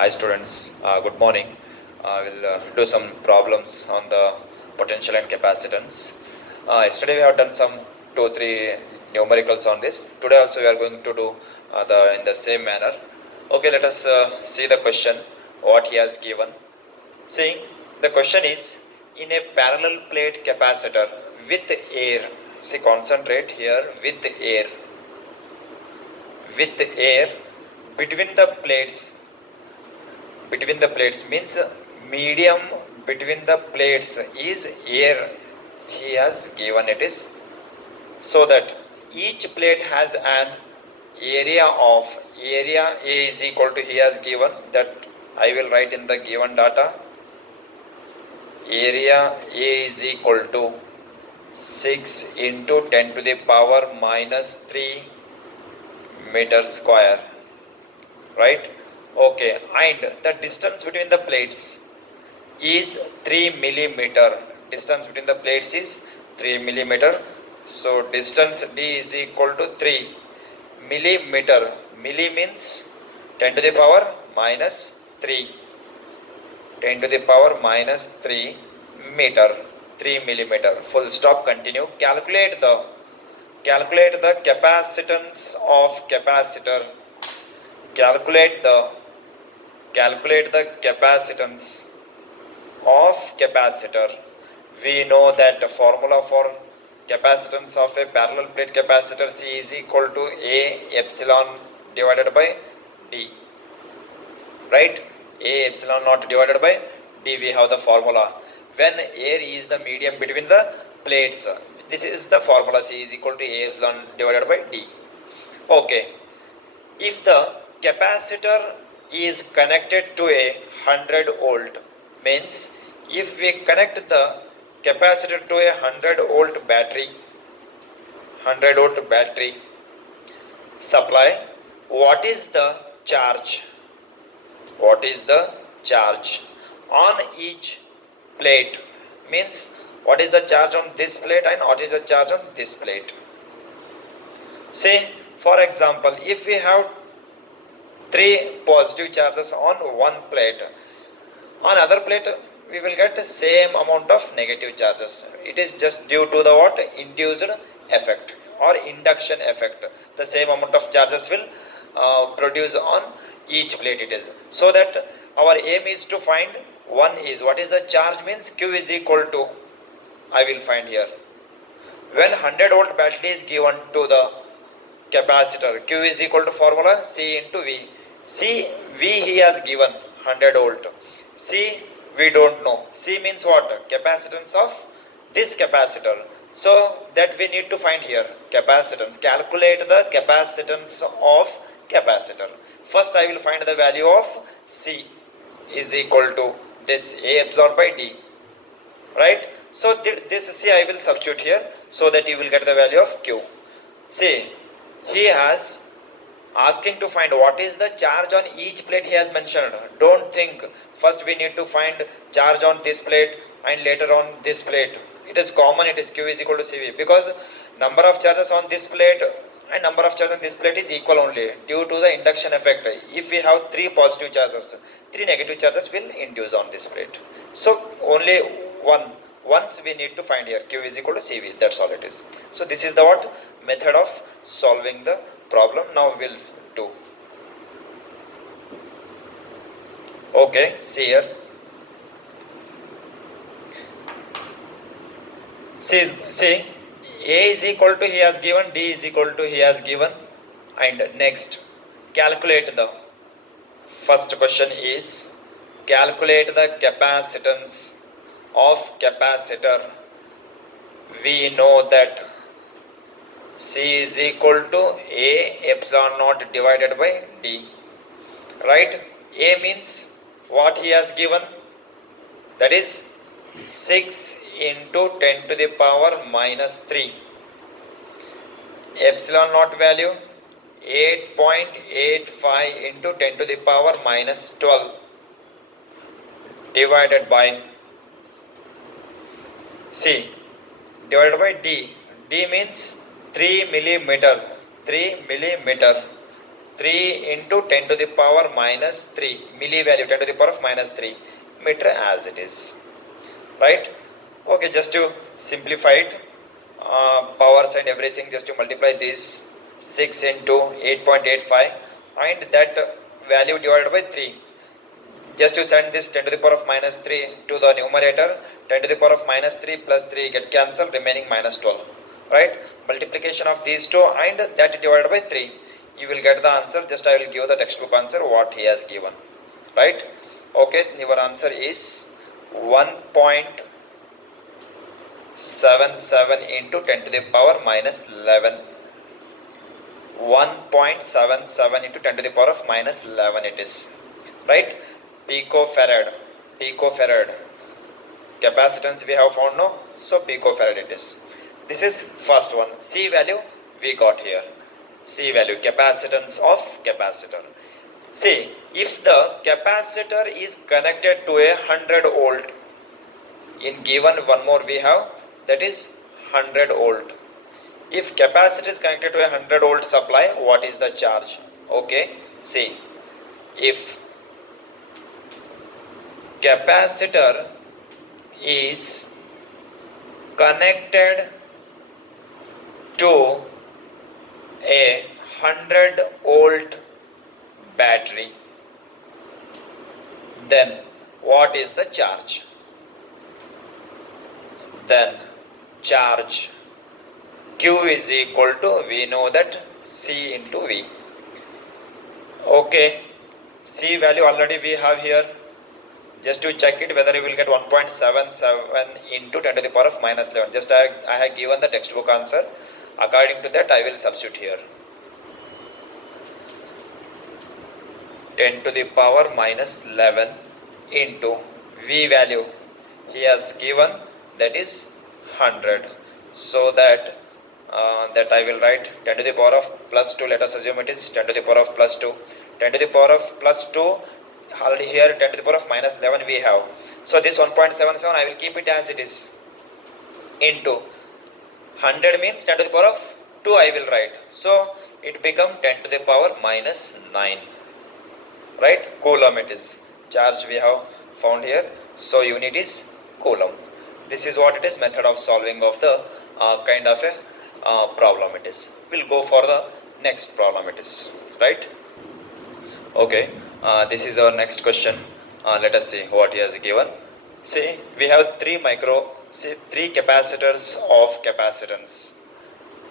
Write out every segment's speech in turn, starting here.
Hi students, good morning. I will do some problems on the potential and capacitance. Yesterday we have done some 2 3 numericals on this. Today also we are going to do the in the same manner. Okay, let us see the question what he has given. See, the question is in a parallel plate capacitor with air. See, concentrate here with air between the plates means medium between the plates is air he has given it is, so that each plate has an area A is equal to he has given that I will write in the given data. Area A is equal to 6 into 10 to the power minus 3 meter square, right? Okay, and the distance between the plates is 3 millimeter. Distance between the plates is 3 millimeter. So distance D is equal to 3 millimeter. Milli means 10 to the power minus 3. 10 to the power minus 3 meter. 3 millimeter. Full stop. Continue. Calculate the capacitance of capacitor. Calculate the capacitance of capacitor. We know that the formula for capacitance of a parallel plate capacitor C is equal to A epsilon divided by D, right? A epsilon naught divided by D, we have the formula. When air is the medium between the plates, this is the formula. C is equal to A epsilon divided by D. Okay, if the capacitor is connected to a 100 volt, means if we connect the capacitor to a 100 volt battery supply, what is the charge on each plate? Means what is the charge on this plate and what is the charge on this plate? Say for example, if we have 3 positive charges on one plate, on other plate we will get the same amount of negative charges. It is just due to the what? Induced effect or induction effect. The same amount of charges will produce on each plate it is. So that our aim is to find one is what is the charge, means Q is equal to, I will find here, when 100 volt battery is given to the capacitor, Q is equal to formula C into V. See, V he has given 100 volt. C we don't know. C means what? Capacitance of this capacitor. So that we need to find here capacitance. Calculate the capacitance of capacitor. First I will find the value of C is equal to this A epsilon by D, right? So this C I will substitute here so that you will get the value of Q. See, he has asking to find what is the charge on each plate he has mentioned. Don't think first we need to find charge on this plate and later on this plate. It is common, it is Q is equal to CV, because number of charges on this plate and number of charges on this plate is equal only due to the induction effect. If we have 3 positive charges, 3 negative charges will induce on this plate. So only once we need to find here Q is equal to CV, that's all it is. So this is the what method of solving the problem. Now we'll do. Okay, see here. See, A is equal to he has given, D is equal to he has given, and next calculate the first question is calculate the capacitance of capacitor. We know that C is equal to A epsilon naught divided by D, right? A means what he has given, that is 6 into 10 to the power minus 3. Epsilon naught value 8.85 into 10 to the power minus 12 divided by C divided by D. D means 3 millimeter. 3 3 into 10 to the power minus 3 milli value 10 to the power of minus 3 meter as it is, right? Okay, just to simplify it, powers and everything, just to multiply this 6 into 8.85 and that value divided by 3. Just to send this 10 to the power of minus 3 to the numerator, 10 to the power of minus 3 plus 3 get cancelled, remaining minus 12, right? Multiplication of these two and that divided by 3, you will get the answer. Just I will give the textbook answer what he has given, right? Okay, your answer is 1.77 into 10 to the power minus 11. 1.77 into 10 to the power of minus 11 it is, right? Picofarad, picofarad capacitance we have found, no? So picofarad it is. This is first one. C value we got here. C value, capacitance of capacitor. See, if the capacitor is connected to a 100 volt, in given one more we have, that is 100 volt. If capacitor is connected to a 100 volt supply, what is the charge? Okay, see, if capacitor is connected to a 100 volt battery, then what is the charge? Then charge Q is equal to, we know that, C into V. Okay, C value already we have here. Just to check it whether you will get 1.77 into 10 to the power of minus 11. Just I have given the textbook answer. According to that, I will substitute here. 10 to the power minus 11 into V value he has given, that is 100. So that I will write 10 to the power of plus 2. Let us assume it is 10 to the power of plus 2. 10 to the power of plus 2. Already here 10 to the power of minus 11 we have. So this 1.77 I will keep it as it is, into 100 means 10 to the power of 2 I will write. So it become 10 to the power minus 9, right? Coulomb it is. Charge we have found here. So unit is coulomb. This is what it is, method of solving of the kind of a problem it is. We'll go for the next problem it is, right? Okay, this is our next question. Let us see what he has given. See, we have three capacitors of capacitance.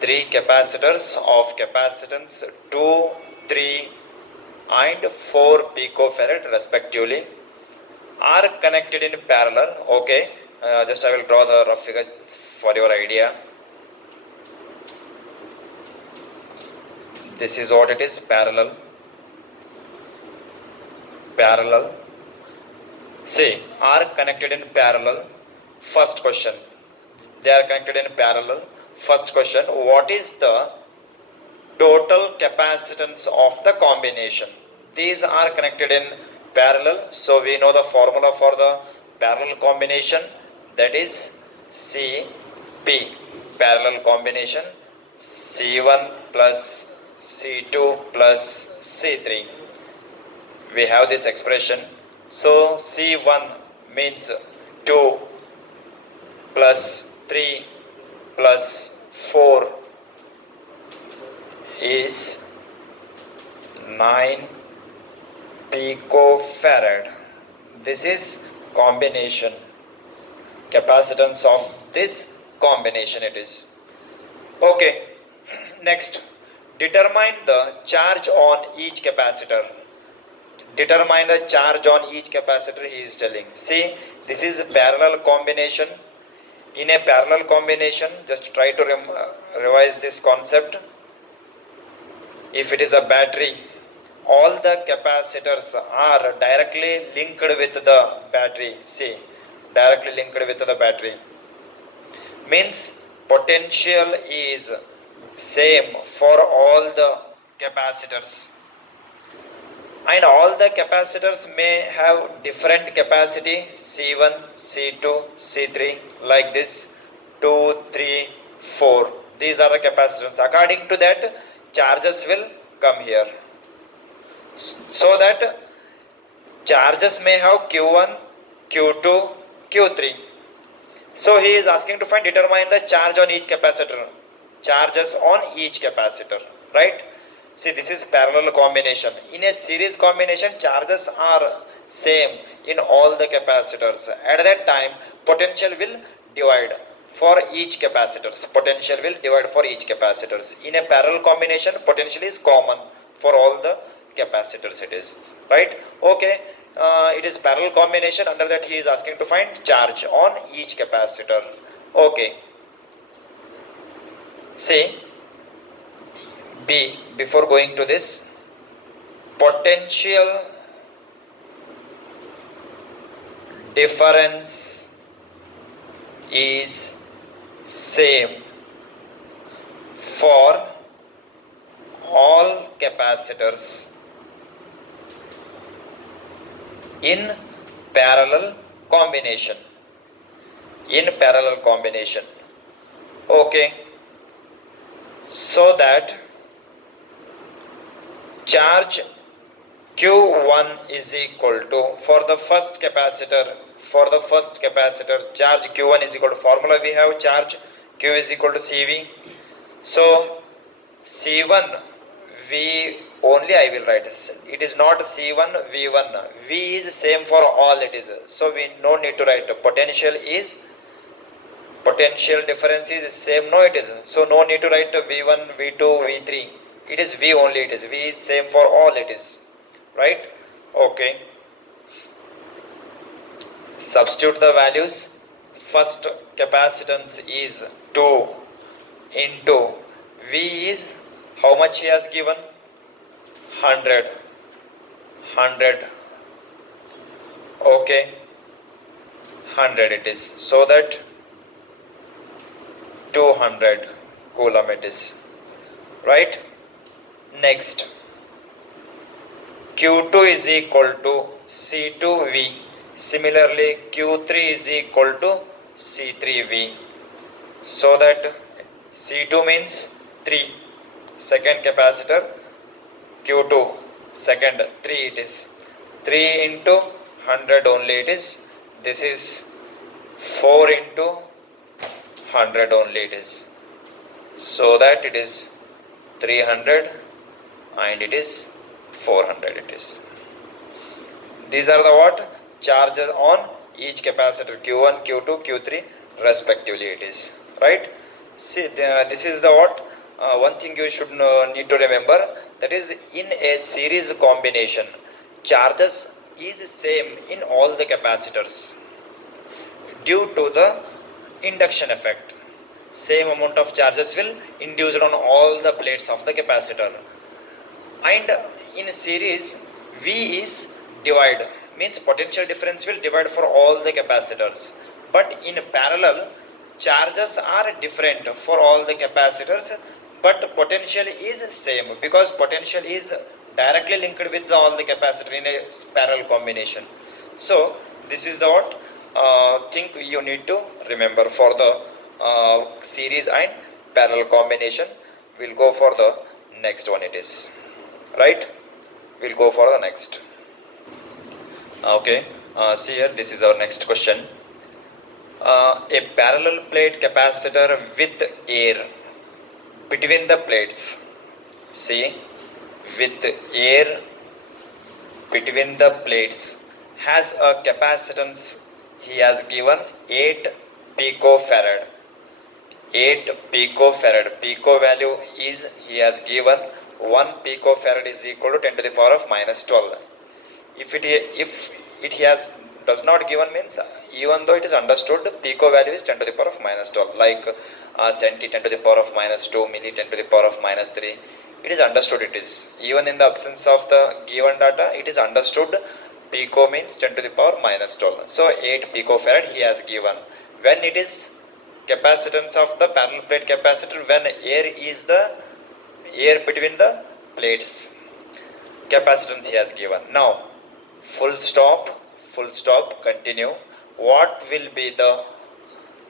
3 capacitors of capacitance, 2, 3 and 4 picofarad respectively, are connected in parallel. Okay, just I will draw the rough figure for your idea. This is what it is, parallel. See, are connected in parallel. First question, they are connected in parallel. First question, what is the total capacitance of the combination? These are connected in parallel, so we know the formula for the parallel combination, that is CP, parallel combination, C1 plus C2 plus C3. We have this expression. So C1 means 2 plus 3 plus 4 is 9 picofarad. This is combination, capacitance of this combination it is. Okay, next, determine the charge on each capacitor. Determine the charge on each capacitor he is telling. See, this is a parallel combination. In a parallel combination, just try to revise this concept. If it is a battery, all the capacitors are directly linked with the battery. See, directly linked with the battery means potential is same for all the capacitors, and all the capacitors may have different capacity, C1, C2, C3, like this, 2, 3, 4. These are the capacitors. According to that, charges will come here. So that charges may have Q1, Q2, Q3. So he is asking to find determine the charge on each capacitor. Charges on each capacitor, right? See, this is parallel combination. In a series combination, charges are same in all the capacitors. At that time, potential will divide for each capacitors. Potential will divide for each capacitors. In a parallel combination, potential is common for all the capacitors. It is right. Okay. It is parallel combination. Under that, he is asking to find charge on each capacitor. Okay. See, before going to this, potential difference is same for all capacitors in parallel combination. In parallel combination. Okay. So that charge Q1 is equal to, for the first capacitor, charge Q1 is equal to, formula we have, charge Q is equal to CV. So C1 V only I will write. It is not C1 V1. V is same for all it is. So we no need to write. Potential difference is same. No, it is. So no need to write V1, V2, V3. It is V only. It is V is same for all it is. Right? Okay. Substitute the values. First capacitance is 2 into V is how much he has given? 100. Okay. 100 it is. So that 200 coulomb it is. Right? Next. Q2 is equal to C2V. Similarly, Q3 is equal to C3V. So that C2 means 3. Second capacitor, Q2, second 3 it is. 3 into 100 only it is. This is 4 into 100 only it is. So that it is 300 and it is 400 it is. These are the what? Charges on each capacitor Q1, Q2, Q3 respectively it is. Right? See, this is the what? One thing you should need to remember, that is in a series combination, charges is same in all the capacitors due to the induction effect. Same amount of charges will induce on all the plates of the capacitor. And in series, V is divide, means potential difference will divide for all the capacitors. But in parallel, charges are different for all the capacitors, but potential is same because potential is directly linked with all the capacitor in a parallel combination. So this is the what thing you need to remember for the series and parallel combination. We'll go for the next one it is. Right? We'll go for the next. Okay. See here, this is our next question. A parallel plate capacitor with air between the plates. See, with air between the plates has a capacitance. He has given 8 picofarad. 8 picofarad. Pico value is, he has given 1 picofarad is equal to 10 to the power of minus 12. If it has does not given, means even though it is understood pico value is 10 to the power of minus 12, like centi 10 to the power of minus 2, milli 10 to the power of minus 3. It is understood. It is even in the absence of the given data, it is understood pico means 10 to the power minus 12. So 8 picofarad he has given. When it is capacitance of the parallel plate capacitor, when air between the plates, capacitance he has given. Now full stop, continue. What will be the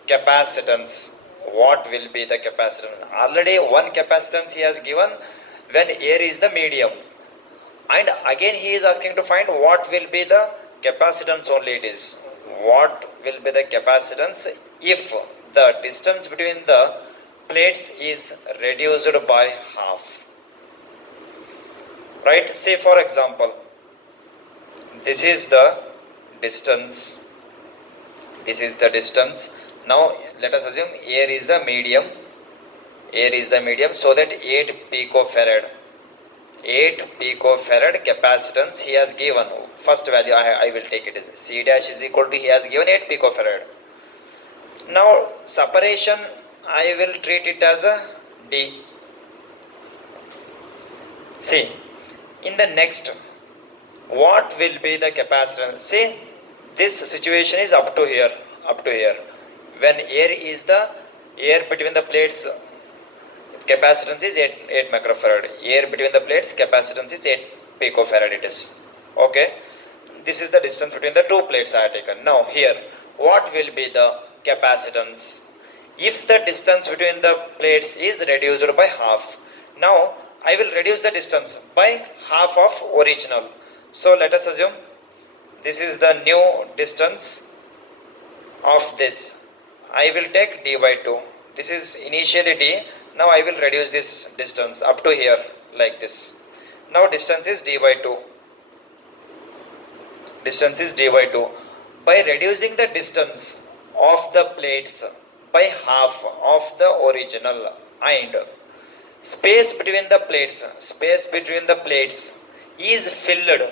capacitance? Already one capacitance he has given when air is the medium. And again he is asking to find what will be the capacitance only. It is what will be the capacitance if the distance between the plates is reduced by half, right? Say for example, this is the distance, this is the distance. Now let us assume air is the medium, air is the medium, so that 8 picofarad, 8 picofarad capacitance he has given. First value I will take it as C dash is equal to, he has given 8 picofarad. Now separation I will treat it as a D. See, in the next, what will be the capacitance? See, this situation is up to here, up to here. When air is the, air between the plates, capacitance is 8 microfarad. Air between the plates, capacitance is 8 picofarad it is. Okay, this is the distance between the two plates I have taken. Now here, what will be the capacitance if the distance between the plates is reduced by half? Now I will reduce the distance by half of original. So let us assume this is the new distance of this. I will take d by 2. This is initially d. Now I will reduce this distance up to here like this. Now distance is d by 2. Distance is d by 2. By reducing the distance of the plates by half of the original, and space between the plates, space between the plates is filled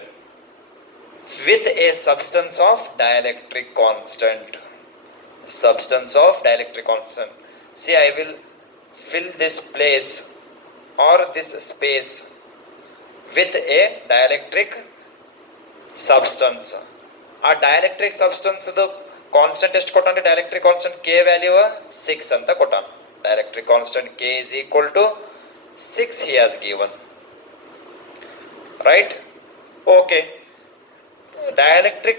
with a substance of dielectric constant. Substance of dielectric constant. See, I will fill this place or this space with a dielectric substance. A dielectric substance the constant ಎಷ್ಟು ಕೊಟ್ಟಾನೆ? dielectric constant k value 6 ಅಂತ ಕೊಟ್ಟಾನೆ. Dielectric constant k is equal to 6 he has given, right? Okay, dielectric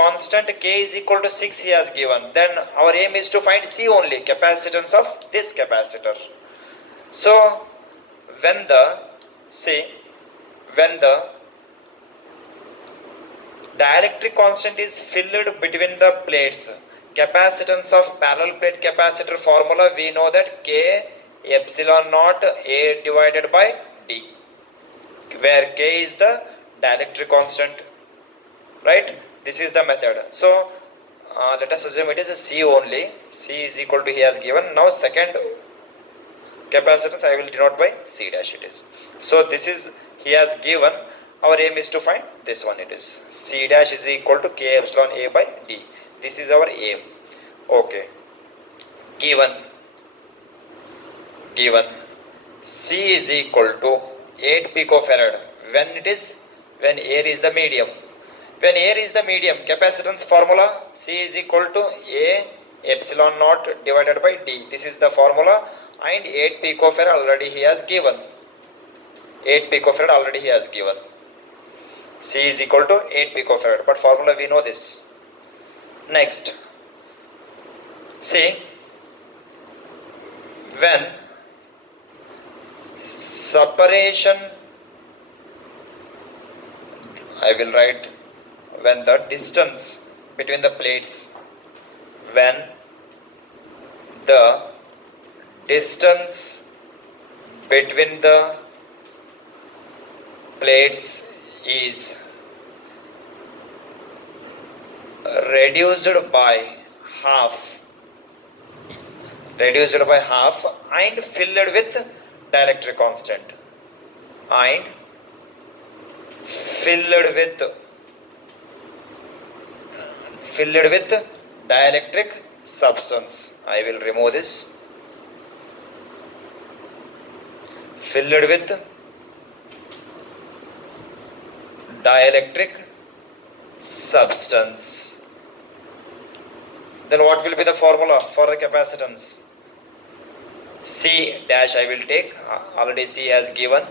constant k is equal to 6 he has given. Then our aim is to find C only, capacitance of this capacitor. So when the, say, when the dielectric constant is filled between the plates, capacitance of parallel plate capacitor formula we know that k epsilon naught A divided by D, where k is the dielectric constant, right? This is the method. So let us assume it is a C only. C is equal to, he has given. Now second capacitance I will denote by C dash it is. So this is he has given. Our aim is to find this one. It is C dash is equal to k epsilon A by D. This is our aim. Okay. Given C is equal to 8 picofarad. When it is, when air is the medium. When air is the medium, capacitance formula C is equal to A epsilon naught divided by D. This is the formula, and 8 picofarad already he has given. 8 picofarad already he has given. C is equal to 8 picofarad, but formula we know this. Next, see, when separation, I will write, when the distance between the plates, when the distance between the plates is reduced by half, and filled with dielectric constant, and filled with dielectric substance. I will remove this. Filled with dielectric substance. Then what will be the formula for the capacitance? C dash I will take. Already C has given.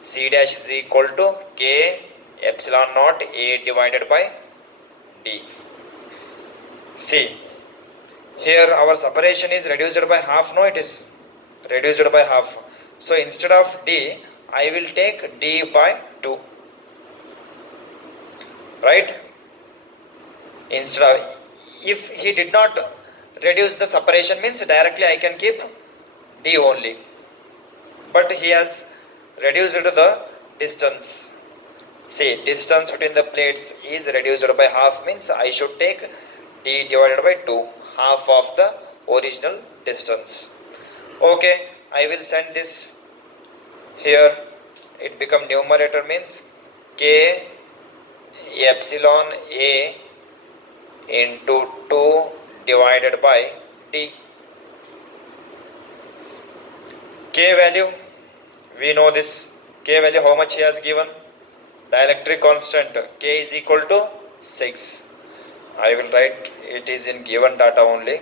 C dash is equal to k epsilon naught A divided by D. See, here our separation is reduced by half. No, it is reduced by half. So instead of D, I will take D by 2. right? Instead of, if he did not reduce the separation, means directly I can keep d only, but he has reduced the distance. See, distance between the plates is reduced by half, means I should take d divided by 2, half of the original distance. Okay, I will send this here. It become numerator, means k epsilon a into 2 divided by d. K value, we know this. K value, how much he has given? Dielectric constant K is equal to 6. I will write it is in given data only.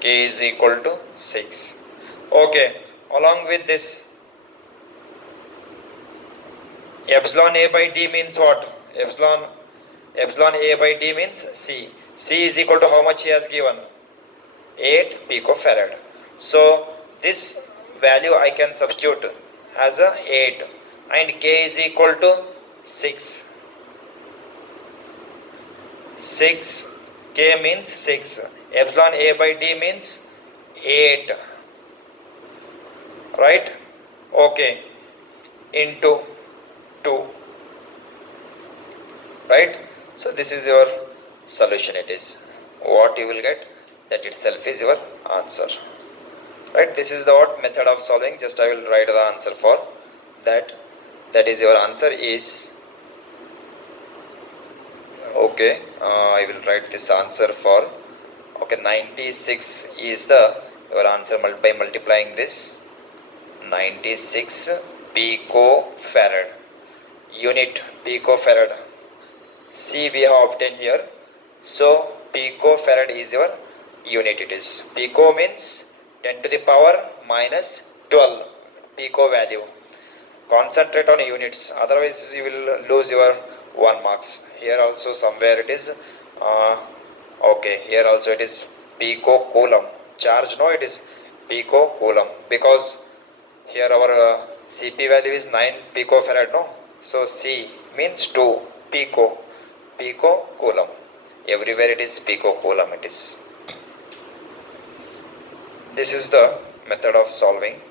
K is equal to 6. Okay, along with this, epsilon A by D means what? Epsilon A by D means C. C is equal to how much he has given? 8 picofarad. So this value I can substitute as a 8, and K is equal to 6. 6, K means 6. Epsilon A by D means 8. Right? Okay. Into 2. Right? So this is your solution. It is what you will get. That itself is your answer. Right? This is the what method of solving. Just I will write the answer for that. That is your answer is. Okay, I will write this answer for. Okay, 96 is the your answer by multiplying this. 96 picofarad. Unit picofarad. C we have obtained here. So picofarad is your unit. It is. Pico means 10 to the power minus 12. Pico value. Concentrate on units, otherwise you will lose your 1 marks. Here also somewhere it is. Okay, here also it is pico coulomb. Charge, no, it is pico coulomb, because here our Cp value is 9 picofarad, no. So C means 2 pico coulomb. Everywhere it is pico coulomb. It is. This is the method of solving.